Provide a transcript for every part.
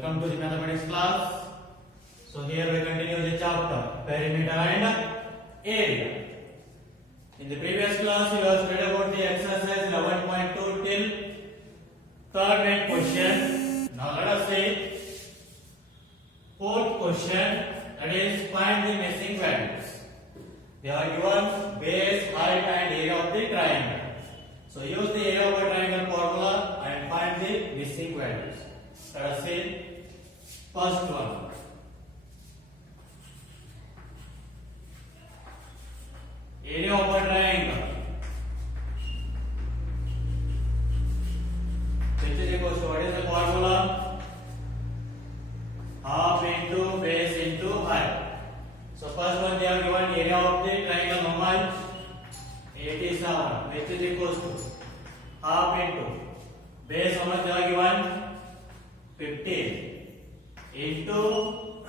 Welcome to the mathematics class. So here we continue the chapter perimeter and area. In the previous class we have studied about the exercise 11.2 till third main question. Now let us see fourth question, that is find the missing values. They are given base, height and area of the triangle. So use the area of a triangle formula and find the missing values. Let us see first one. Area of a triangle which is equal to, what is the formula? Half into base into height. So first one they are given area of the triangle how much? 87, which is equal to half into base how much they are given? 15 into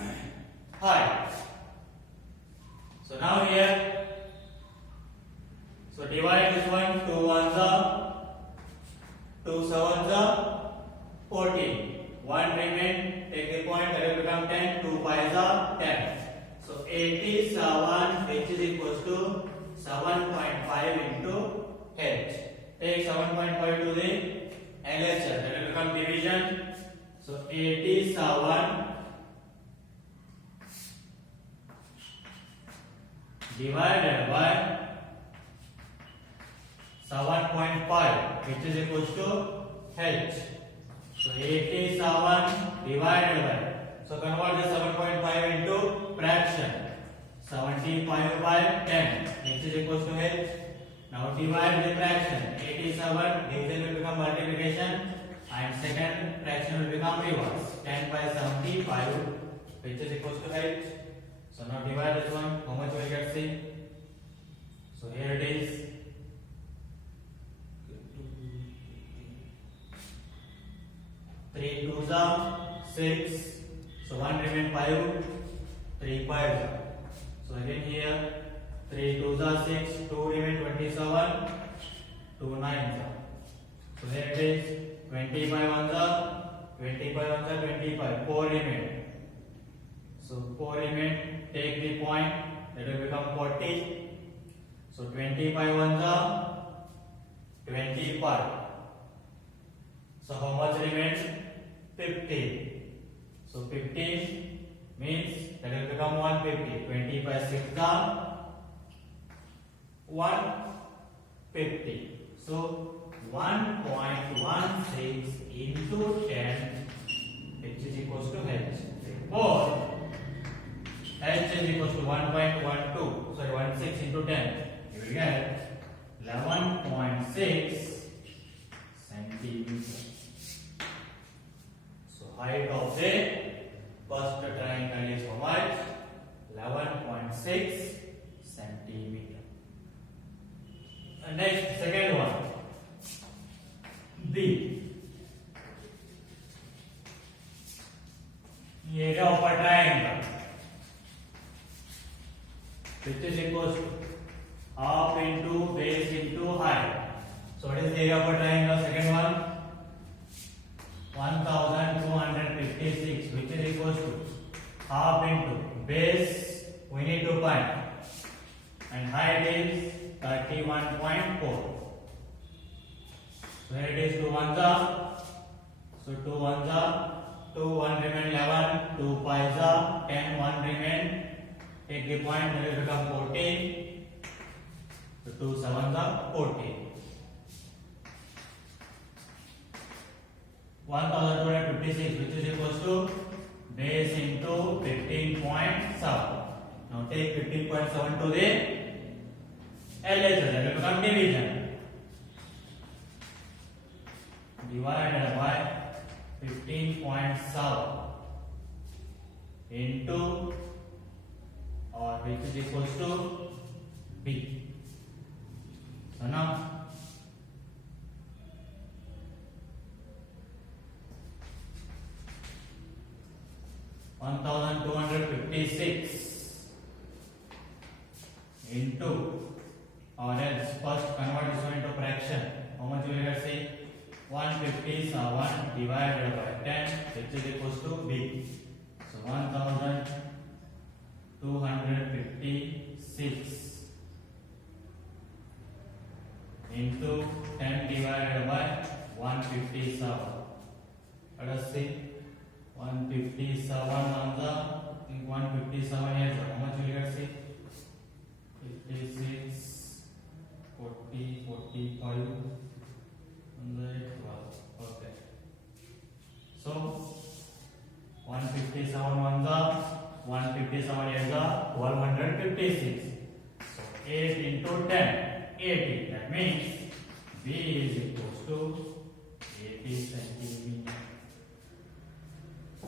height. So now here, so divide this one, 2 ones are 2 sevens are 14. 1 remain, take the point, that will become 10. 2 fives are 10. So 87 which is equal to 7.5 into h. Take 7.5 to the LHS, that will become division. So 87 divided by 7.5 which is equal to h. So 87 divided by, so convert the 7.5 into fraction. 75 by 10 which is equal to h. Now divide the fraction. 87 division will become multiplication and second fraction will become reverse. 10 by 75 which is equal to h. So now divide this one. How much will get c? So here it is. 3 2s are 6. So 1 remain 5. 3 5s are. So again here 3 2s are 6. 2 remain 27. 2 9s are. So there it is. 25 ones are 25. 4 remain. So 4 remain. Take the point. That will become 40. So 25 ones are 25. So how much remains? 15. So 15 means that will become 150. 25 6 are 150. So 1.16 into 10 which is equals to h. Or h is equals to 1.12. Sorry, 16 into 10. You will get 11.6 centimeters. So height of the first triangle is how much? 11.6 centimeter. And next, second one. B. Area of a triangle which is equals to half into base into height. So what is the area of a triangle? Second one, 1256 which is equals to half into base we need to find and height is 31.4. So here it is 2 ones are, so 2 ones are 2, 1 remain 11, 2 fives are 10, 1 remain, take the point, that will become 14. So 2 sevens are 14. 1256 which is equals to base into 15.7. Now take 15.7 to the LHS, that will become division. Divided by 15.7 into, or which is equals to B. So now 1256 into, or else first convert this one into fraction. How much will you get? Say 150. 157 divided by 10, which is equals to B. So 1256 into 10 divided by 157. Let us see. 157 on the 157 here. How much will you see? 56, 40, 45, 112. Okay. So 157 on the 157 is the 1256. So 8 into 10, 80. That means B is equals to 80 centimeter. So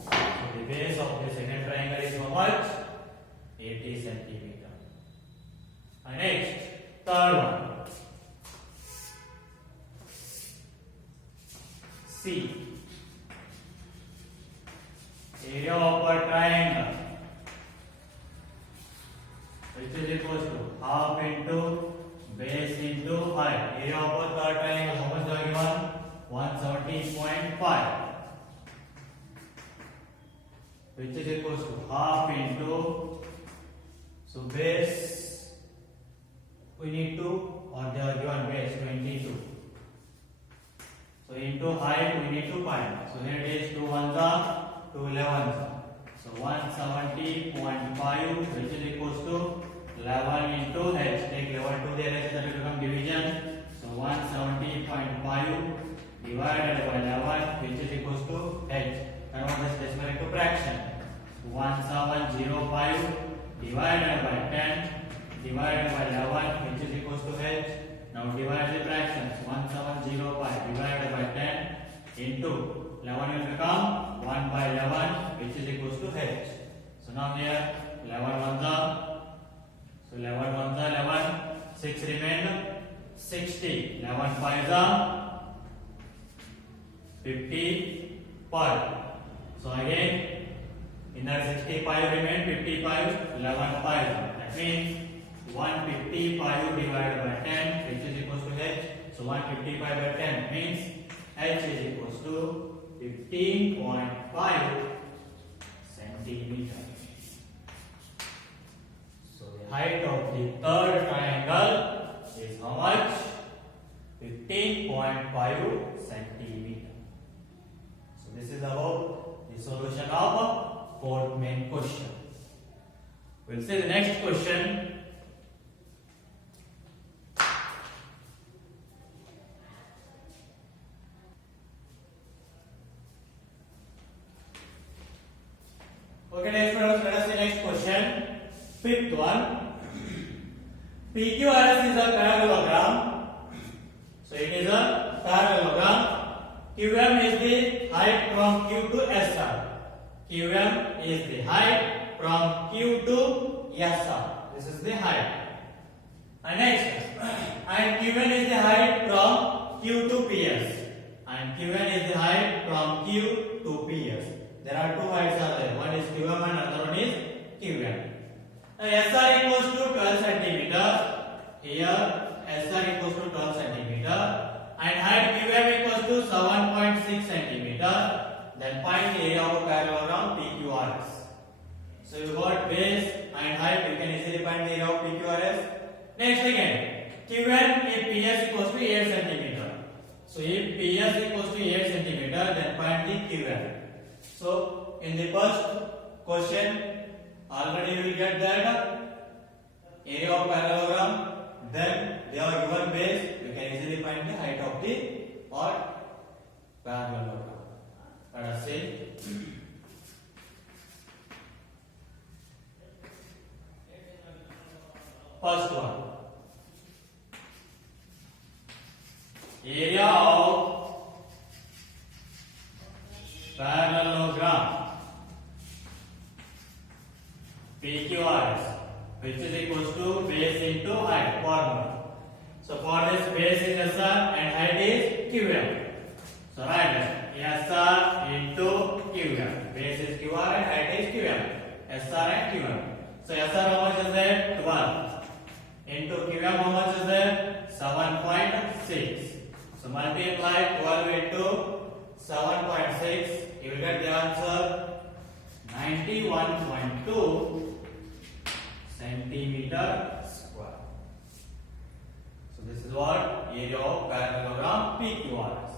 the base of the second triangle is how much? 80 centimeter. And next, third one. C. Area of a triangle, which is equals to half into base into height. Area of a third triangle, how much are given? 170.5. Which is equals to half into, so base we need to, or they are given base 22. So into height we need to find. So here it is 2 ones are 2 11s. So 170.5, which is equals to 11 into h. Take 11 to the h, that will become division. So 170.5 divided by 11, which is equals to h. Convert this decimal into fraction. 1705 divided by 10 divided by 11, which is equals to h. Now divide the fractions. 1705 divided by 10 into 11 will become 1 by 11, which is equals to h. So now here 11 ones are, so 11 ones are 11, 6 remain 60, 11 fives are 55. So again in that 65 remain 55, 11 fives. That means 155 divided by 10, which is equals to h. So 155 by 10 means h is equals to 15.5 centimeter. So the height of the third triangle is how much? 15.5 centimeter. So this is about the solution of fourth main question. We'll see the next question. Okay, next let us see next question. Fifth one. PQRS is a parallelogram. So it is a parallelogram. QM is the height from Q to SR. QM is the height from Q to SR. This is the height. And next, and QN is the height from Q to PS. And QN is the height from Q to PS. There are two heights are there. One is QM and another one is QN. Now SR equals to 12 centimeter. Here SR equals to 12 centimeter. And height QM equals to 7.6 centimeter. Then find the area of a parallelogram PQRS. So you got base and height. You can easily find the area of PQRS. Next again, QN if PS equals to 8 centimeter. So if PS equals to 8 centimeter, then find the QN. So in the first question, already you will get that area of parallelogram. Then they are given base. You can easily find the height of the parallelogram. Let us see. First one. Area of parallelogram PQRS, which is equals to base into height formula. So for this base is SR and height is QM. So write SR into QM. Base is QR and height is QM. SR and QM. So SR how much is there? 12. Into QM how much is there? 7.6. So multiply 12 into 7.6, you will get the answer 91.2 centimeter square. So this is what area of parallelogram PQRS.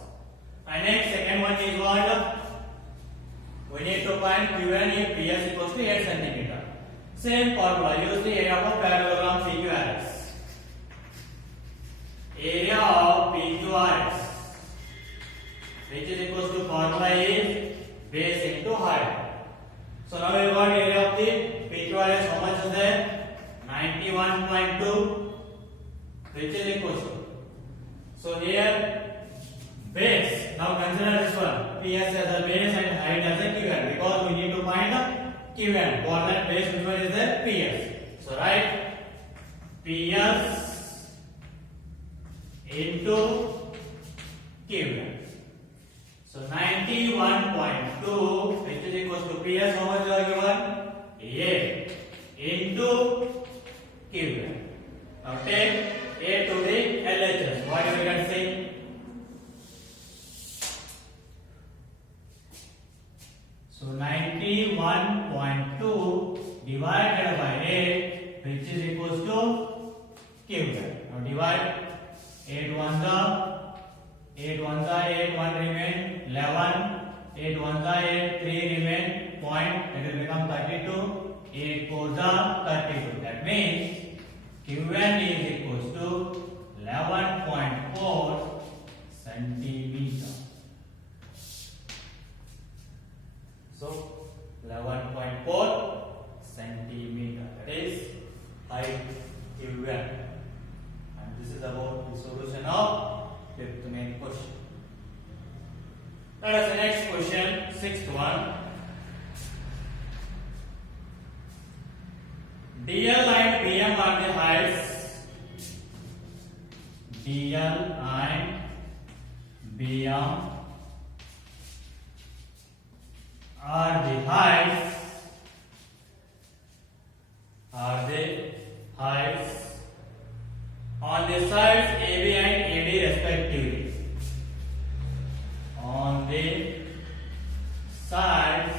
And next, second one is what? We need to find Q1 if PS equals to 8 centimeter. Same formula, use the area of parallelogram PQRS. Area of PQRS, which is equals to formula is base into height. So now we got area of the PQRS. How much is there? 91.2, which is equals to. So here base. Now consider this one. PS as a base and height as a Q1, because we need to find the Q1. Coordinate base, which one is there? PS. So write PS into Q1. So 91.2, which is equals to PS. How much are given? 8 into Q1. Now take 8 to the LHS. What you can say? So 91.2 divided by 8, which is equals to Q1. Now divide 8 ones are 8 ones are 8, 1 remain 11, 8 ones are 8, 3 remain point, it will become 32, 8 fours are 32. That means Q1 is equals to 11.4 centimeter. So 11.4 centimeter, that is height Q1. And this is about the solution of fifth main question. Let us the next question, sixth one. DL and BM are the heights. DL and BM are the heights. On the sides AB and AD respectively. On the sides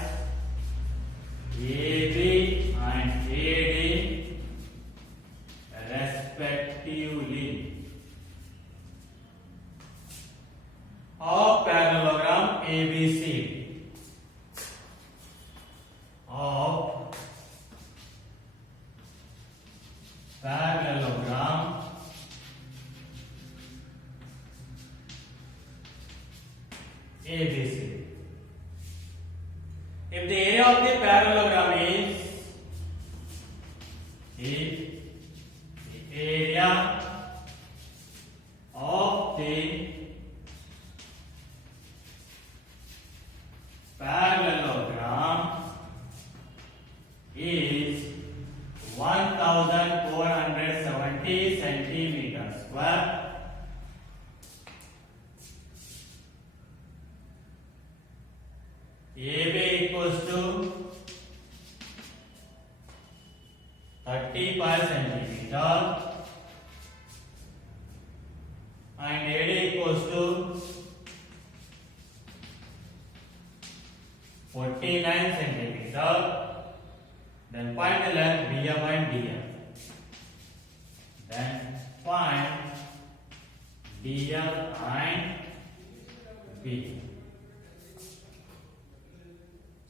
AB and AD respectively of parallelogram ABC. Of parallelogram ABC. If the area of the parallelogram is, if the area of the parallelogram is 1470 centimeters square, AB equals to 35 centimeter and AD equals to 49 centimeter. Then find the length BM and DM. Then find DM and BM.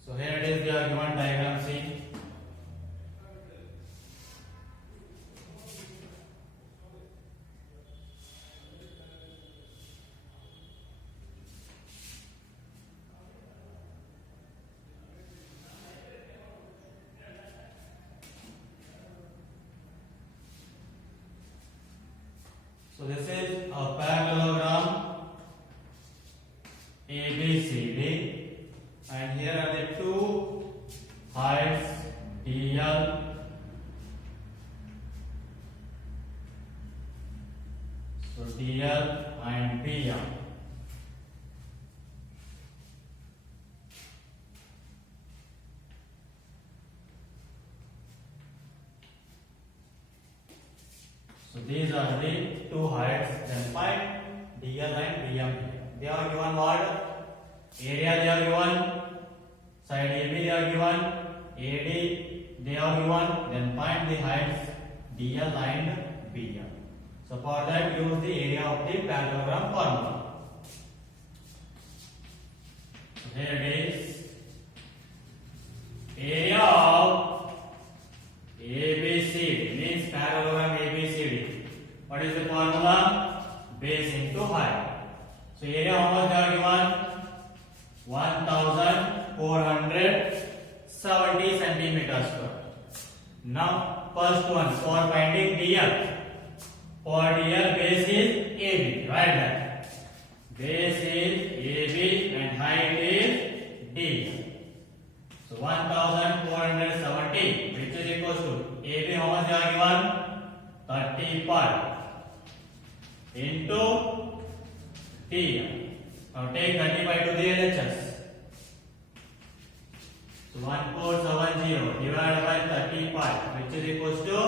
So here it is, the given diagram. See. So this is a parallelogram ABCD, and here are the two heights DL so DL and BM. So these are the two heights. Then find DL and BM. They are given what? area they are given, side AB they are given, AD they are given, then find the heights DL and BL. So for that use the area of the parallelogram formula. So here it is, area of ABCD means parallelogram ABCD. What is the formula? Base into height. So area how much they are given? 1470 centimeters square. Now first one for finding DL. For DL base is AB, right there. Base is AB and height is DL. So 1470 which is equals to AB how much they are given? 35 into DL. Now take 35 to the LHS. So 1470 divided by 35 which is equals to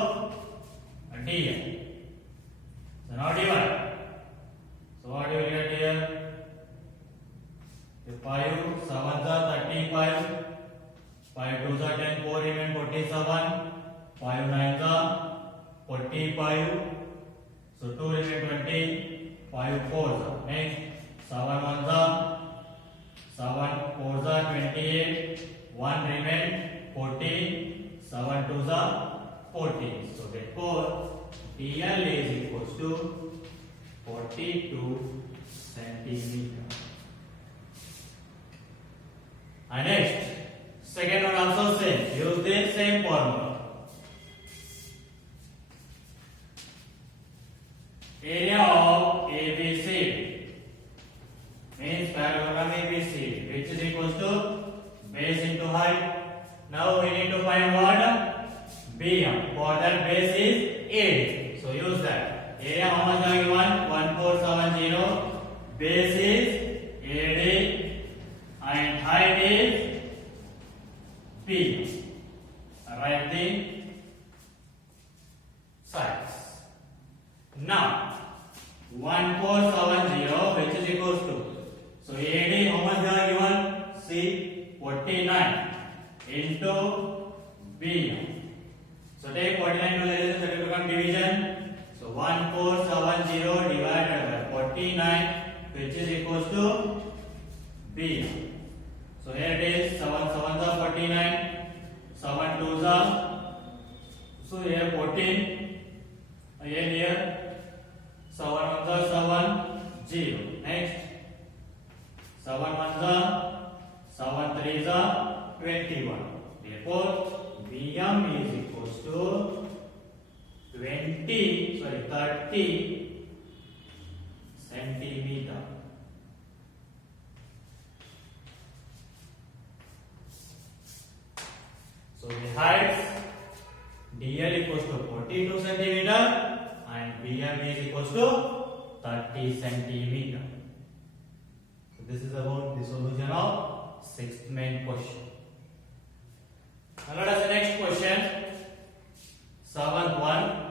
DL. So now divide. So what you will get here? 5 7s are 35, 5 2s are 10, 4 remain 47, 5 9s are 45, so 2 remain 20, 5 4s are next, 7 1s are 7 4s are 28, 1 remain 14, 7 2s are 14. So therefore DL is equals to 42 centimeter. And next, second one also same. Use the same formula. Area of ABCD means parallelogram ABCD, which is equals to base into height. Now we need to find what? BM. For that base is AD. So use that. Area how much are given? 1470. Base is AD and height is B. Write the sides. Now 1470 which is equals to, so AD how much they are given? See 49 into B. So take 49 to the LHS, that will become division. So 1470 divided by 49 which is equals to B. So here it is 7 7s are 49, 7 2s are, so here 14, again here 7 1s are 7 0. Next 7 1s are 7 3s are 21. Therefore BM is equals to 30 centimeter. So the height DL equals to 42 centimeter and BM is equals to 30 centimeter. So this is about the solution of sixth main question. Now let us the next question, seventh one.